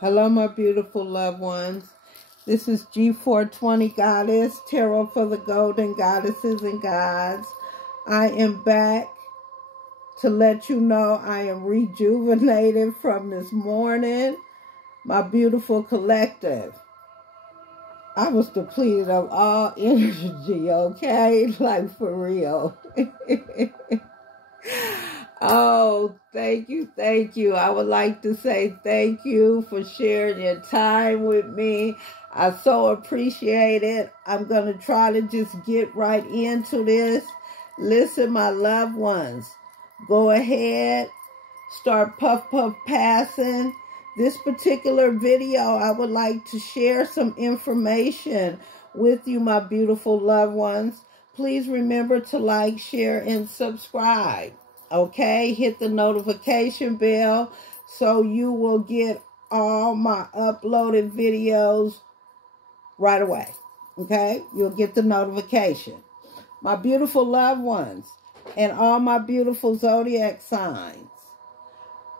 Hello, my beautiful loved ones. This is G420 Goddess, Tarot for the Golden Goddesses and Gods. I am back to let you know I am rejuvenated from this morning. My beautiful collective. I was depleted of all energy, okay? Like, for real. Oh, thank you. I would like to say thank you for sharing your time with me. I so appreciate it. I'm going to try to just get right into this. Listen, my loved ones, go ahead, start puff passing. This particular video, I would like to share some information with you, my beautiful loved ones. Please remember to like, share, and subscribe. Okay, hit the notification bell so you will get all my uploaded videos right away. Okay, you'll get the notification. My beautiful loved ones and all my beautiful zodiac signs,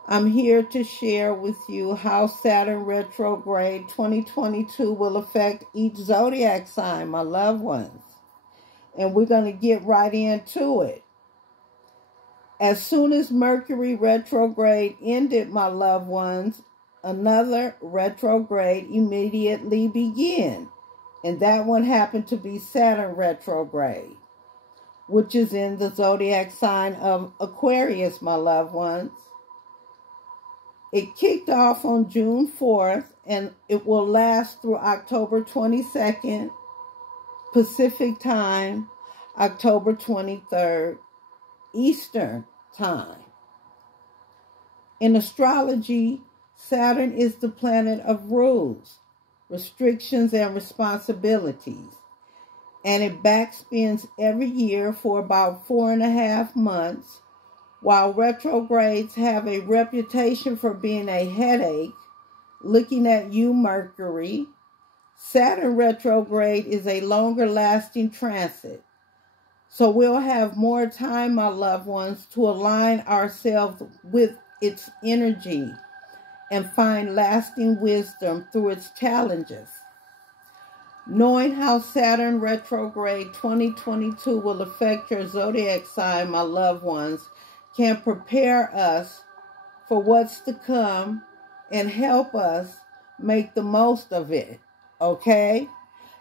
I'm here to share with you how Saturn retrograde 2022 will affect each zodiac sign, my loved ones. And we're going to get right into it. As soon as Mercury retrograde ended, my loved ones, another retrograde immediately began. And that one happened to be Saturn retrograde, which is in the zodiac sign of Aquarius, my loved ones. It kicked off on June 4th, and it will last through October 22nd, Pacific time, October 23rd, Eastern time. In astrology, Saturn is the planet of rules, restrictions, and responsibilities. And it backspins every year for about 4.5 months. While retrogrades have a reputation for being a headache, looking at you, Mercury, Saturn retrograde is a longer-lasting transit. So we'll have more time, my loved ones, to align ourselves with its energy and find lasting wisdom through its challenges. Knowing how Saturn retrograde 2022 will affect your zodiac sign, my loved ones, can prepare us for what's to come and help us make the most of it, okay?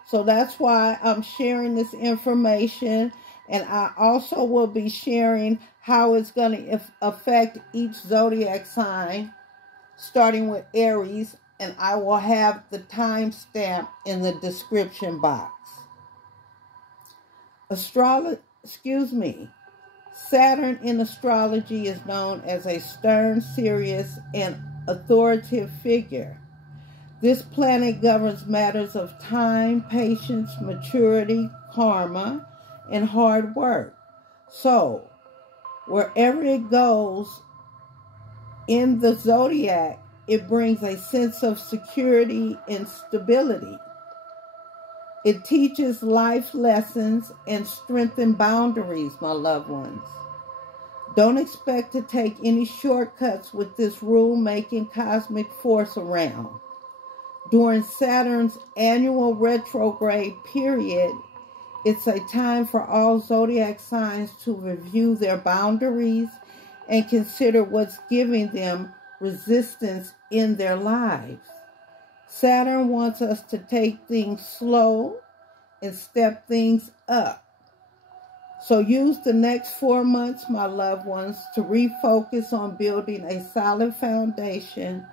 So that's why I'm sharing this information, and I also will be sharing how it's going to affect each zodiac sign, starting with Aries, and I will have the timestamp in the description box. Saturn in astrology is known as a stern, serious, and authoritative figure. This planet governs matters of time, patience, maturity, karma, and hard work. So, wherever it goes in the zodiac, it brings a sense of security and stability. It teaches life lessons and strengthens boundaries, my loved ones. Don't expect to take any shortcuts with this rule-making cosmic force around. During Saturn's annual retrograde period, it's a time for all zodiac signs to review their boundaries and consider what's giving them resistance in their lives. Saturn wants us to take things slow and step things up. So use the next 4 months, my loved ones, to refocus on building a solid foundation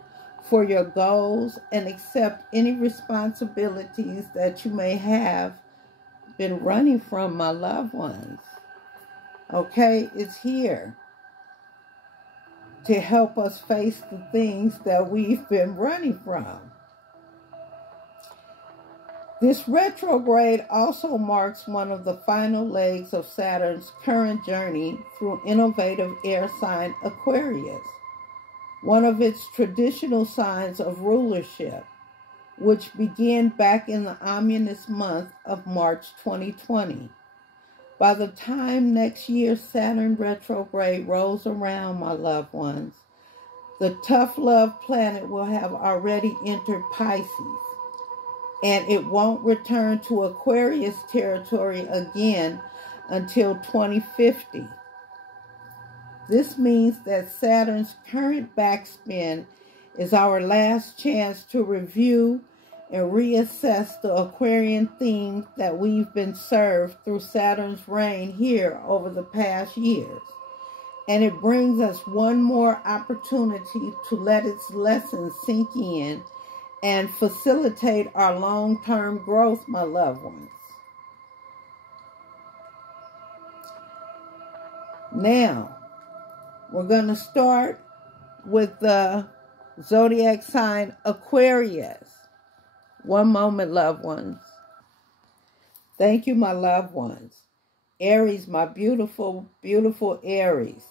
for your goals and accept any responsibilities that you may have been running from, my loved ones. Okay, it's here to help us face the things that we've been running from. This retrograde also marks one of the final legs of Saturn's current journey through innovative air sign Aquarius, one of its traditional signs of rulership, which began back in the ominous month of March 2020. By the time next year Saturn retrograde rolls around, my loved ones, The tough love planet will have already entered Pisces, and it won't return to Aquarius territory again until 2050. This means that Saturn's current backspin is our last chance to review and reassess the Aquarian theme that we've been served through Saturn's reign here over the past years. And it brings us one more opportunity to let its lessons sink in and facilitate our long-term growth, my loved ones. Now, we're going to start with the Zodiac sign Aquarius. One moment, loved ones. Thank you, my loved ones. Aries, my beautiful, beautiful Aries.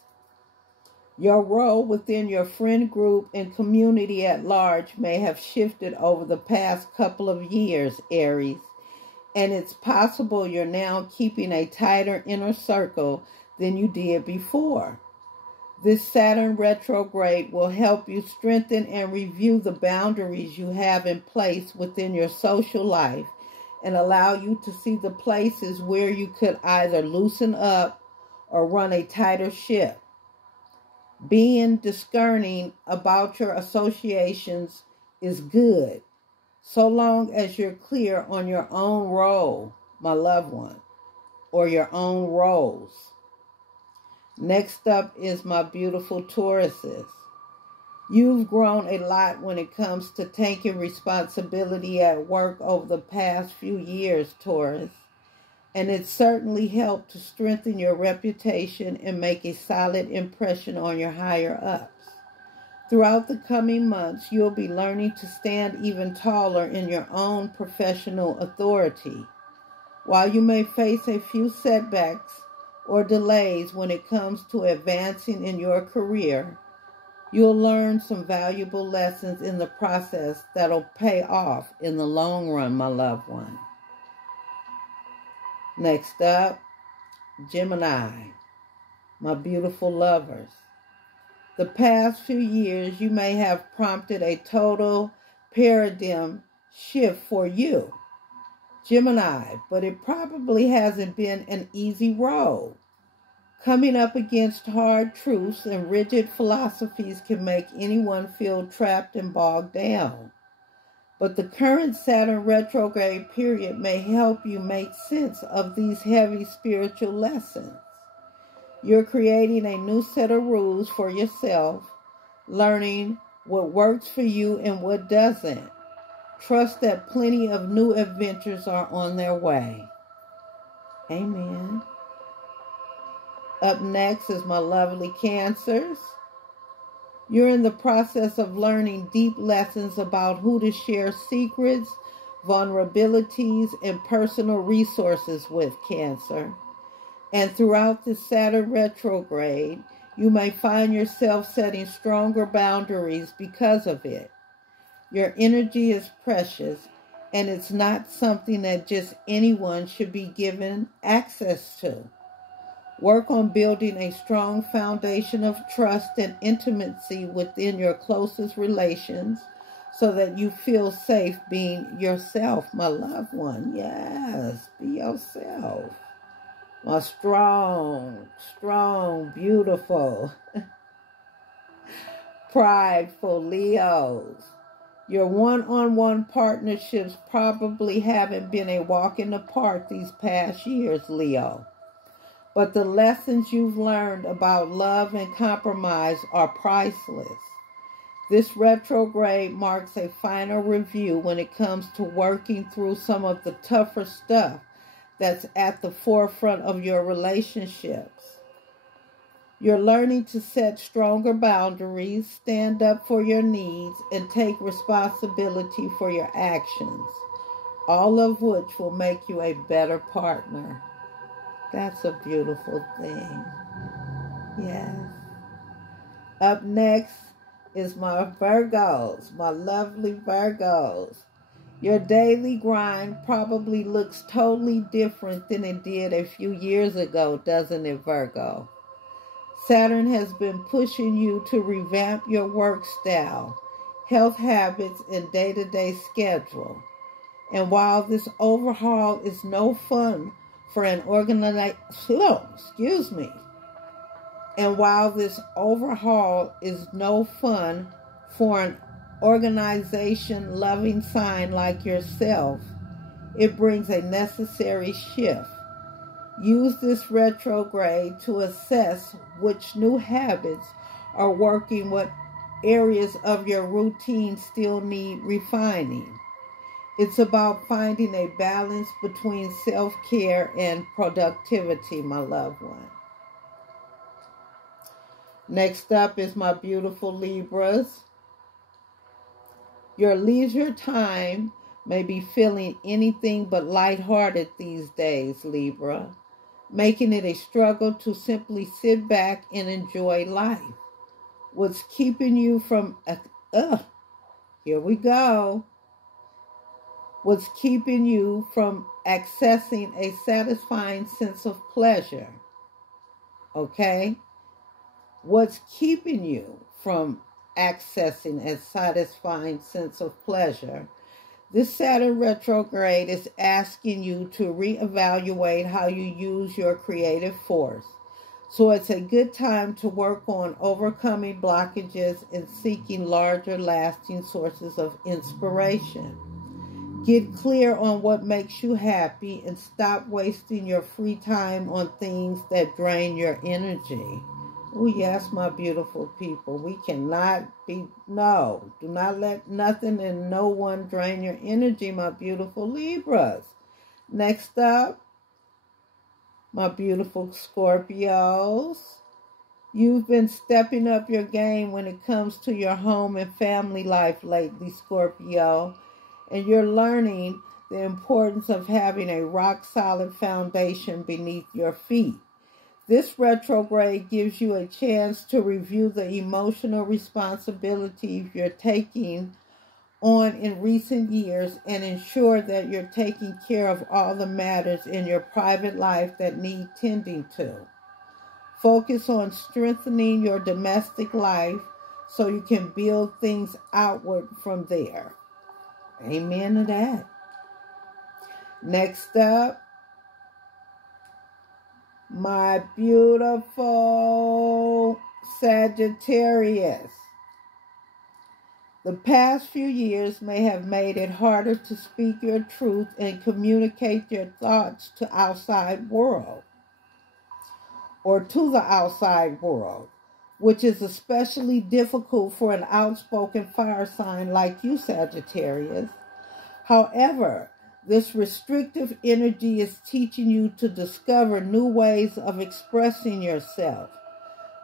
Your role within your friend group and community at large may have shifted over the past couple of years, Aries, and it's possible you're now keeping a tighter inner circle than you did before. This Saturn retrograde will help you strengthen and review the boundaries you have in place within your social life and allow you to see the places where you could either loosen up or run a tighter ship. Being discerning about your associations is good, so long as you're clear on your own role, my loved one, or your own roles. Next up is my beautiful Tauruses. You've grown a lot when it comes to taking responsibility at work over the past few years, Taurus. And it certainly helped to strengthen your reputation and make a solid impression on your higher-ups. Throughout the coming months, you'll be learning to stand even taller in your own professional authority. While you may face a few setbacks or delays when it comes to advancing in your career, you'll learn some valuable lessons in the process that'll pay off in the long run, my loved one. Next up, Gemini, my beautiful lovers. The past few years, you may have prompted a total paradigm shift for you, Gemini, but it probably hasn't been an easy road. Coming up against hard truths and rigid philosophies can make anyone feel trapped and bogged down. But the current Saturn retrograde period may help you make sense of these heavy spiritual lessons. You're creating a new set of rules for yourself, learning what works for you and what doesn't. Trust that plenty of new adventures are on their way. Amen. Up next is my lovely Cancers. You're in the process of learning deep lessons about who to share secrets, vulnerabilities, and personal resources with, Cancer. And throughout this Saturn retrograde, you may find yourself setting stronger boundaries because of it. Your energy is precious, and it's not something that just anyone should be given access to. Work on building a strong foundation of trust and intimacy within your closest relations so that you feel safe being yourself, my loved one. Yes, be yourself. My strong, beautiful, prideful Leos. Your one-on-one partnerships probably haven't been a walk in the park these past years, Leo. But the lessons you've learned about love and compromise are priceless. This retrograde marks a final review when it comes to working through some of the tougher stuff that's at the forefront of your relationships. You're learning to set stronger boundaries, stand up for your needs, and take responsibility for your actions, all of which will make you a better partner. That's a beautiful thing. Yes. Up next is my Virgos, my lovely Virgos. Your daily grind probably looks totally different than it did a few years ago, doesn't it, Virgo? Saturn has been pushing you to revamp your work style, health habits, and day-to-day schedule. And while this overhaul is no fun for an organization, And while this overhaul is no fun for an organization-loving sign like yourself, it brings a necessary shift. Use this retrograde to assess which new habits are working, what areas of your routine still need refining. It's about finding a balance between self-care and productivity, my loved one. Next up is my beautiful Libras. Your leisure time may be feeling anything but lighthearted these days, Libra, making it a struggle to simply sit back and enjoy life. What's keeping you from, here we go. What's keeping you from accessing a satisfying sense of pleasure? Okay? What's keeping you from accessing a satisfying sense of pleasure? This Saturn retrograde is asking you to reevaluate how you use your creative force. So it's a good time to work on overcoming blockages and seeking larger, lasting sources of inspiration. Get clear on what makes you happy and stop wasting your free time on things that drain your energy. Oh, yes, my beautiful people. We cannot do not let nothing and no one drain your energy, my beautiful Libras. Next up, my beautiful Scorpios. You've been stepping up your game when it comes to your home and family life lately, Scorpio. And you're learning the importance of having a rock-solid foundation beneath your feet. This retrograde gives you a chance to review the emotional responsibilities you're taking on in recent years and ensure that you're taking care of all the matters in your private life that need tending to. Focus on strengthening your domestic life so you can build things outward from there. Amen to that. Next up, my beautiful Sagittarius. The past few years may have made it harder to speak your truth and communicate your thoughts to the outside world, which is especially difficult for an outspoken fire sign like you, Sagittarius. However, this restrictive energy is teaching you to discover new ways of expressing yourself.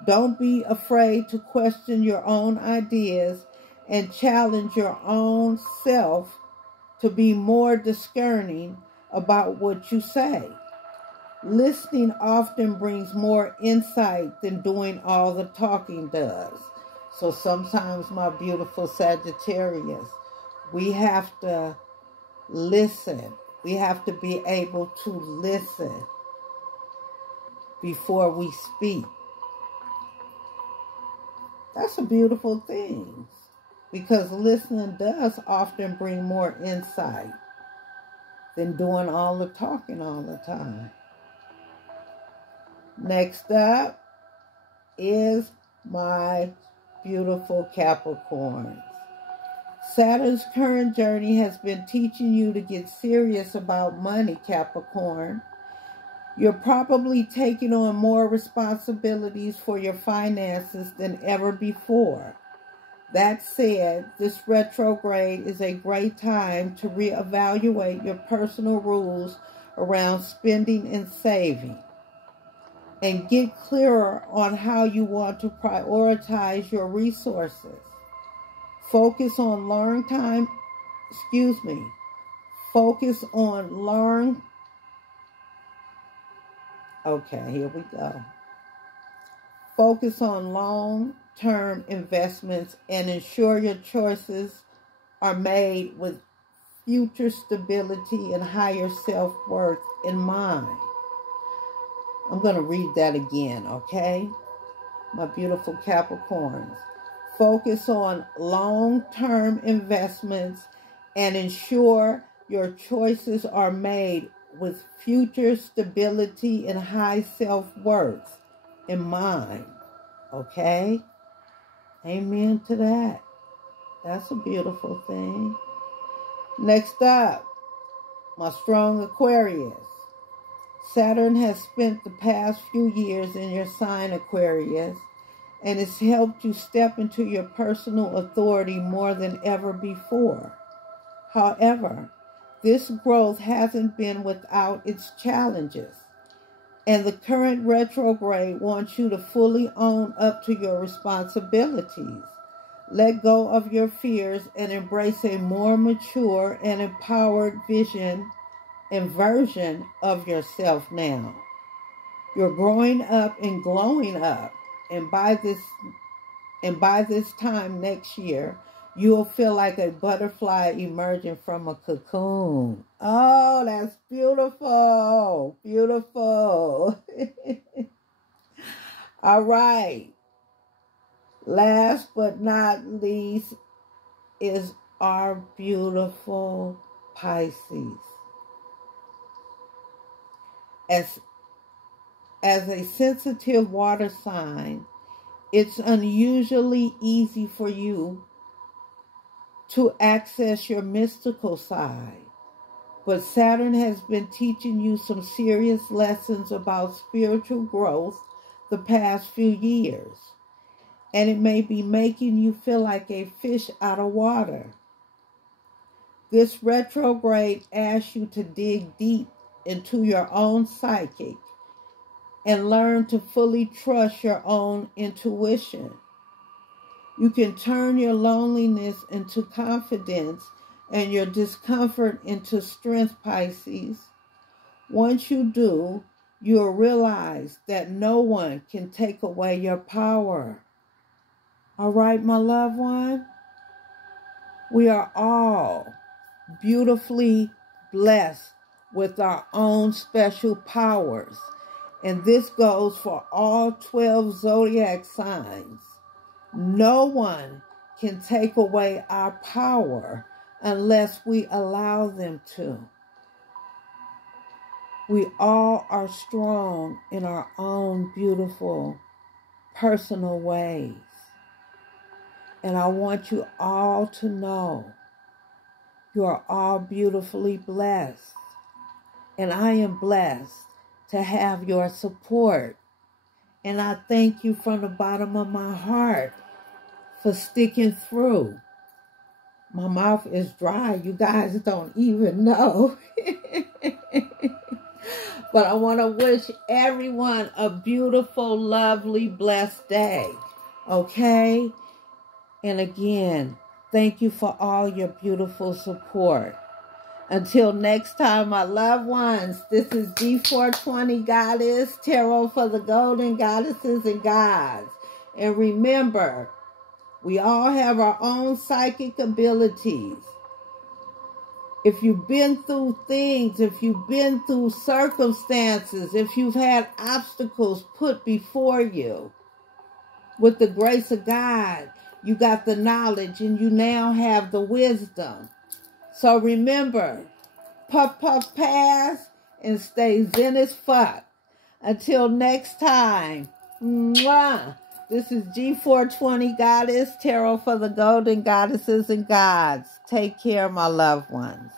Don't be afraid to question your own ideas and challenge your own self to be more discerning about what you say. Listening often brings more insight than doing all the talking does. So sometimes, my beautiful Sagittarius, we have to listen. We have to be able to listen before we speak. That's a beautiful thing, because listening does often bring more insight than doing all the talking all the time. Next up is my beautiful Capricorns. Saturn's current journey has been teaching you to get serious about money, Capricorn. You're probably taking on more responsibilities for your finances than ever before. That said, this retrograde is a great time to reevaluate your personal rules around spending and saving, and get clearer on how you want to prioritize your resources. Focus on long-term investments and ensure your choices are made with future stability and higher self-worth in mind. I'm going to read that again, okay? my beautiful Capricorns. Focus on long-term investments and ensure your choices are made with future stability and high self-worth in mind. Okay? Amen to that. That's a beautiful thing. Next up, my strong Aquarius. Saturn has spent the past few years in your sign, Aquarius, and it's helped you step into your personal authority more than ever before. However, this growth hasn't been without its challenges, and the current retrograde wants you to fully own up to your responsibilities. Let go of your fears and embrace a more mature and empowered vision and version of yourself now. You're growing up and glowing up, and by this time next year, you'll feel like a butterfly emerging from a cocoon. Oh, that's beautiful. Beautiful. All right. Last but not least is our beautiful Pisces. As a sensitive water sign, it's unusually easy for you to access your mystical side. But Saturn has been teaching you some serious lessons about spiritual growth the past few years. And it may be making you feel like a fish out of water. This retrograde asks you to dig deep into your own psychic and learn to fully trust your own intuition. You can turn your loneliness into confidence and your discomfort into strength, Pisces. Once you do, you'll realize that no one can take away your power. All right, my loved one? We are all beautifully blessed with our own special powers. And this goes for all 12 zodiac signs. No one can take away our power unless we allow them to. We all are strong in our own beautiful personal ways. And I want you all to know you are all beautifully blessed. And I am blessed to have your support. And I thank you from the bottom of my heart for sticking through. My mouth is dry. You guys don't even know. But I want to wish everyone a beautiful, lovely, blessed day. Okay? And again, thank you for all your beautiful support. Until next time, my loved ones, this is G420 Goddess, Tarot for the Golden Goddesses and Gods. And remember, we all have our own psychic abilities. If you've been through things, if you've been through circumstances, if you've had obstacles put before you, with the grace of God, you got the knowledge and you now have the wisdom. So remember, puff, puff, pass, and stay zen as fuck. Until next time, mwah. This is G420 Goddess, Tarot for the Golden Goddesses and Gods. Take care, my loved ones.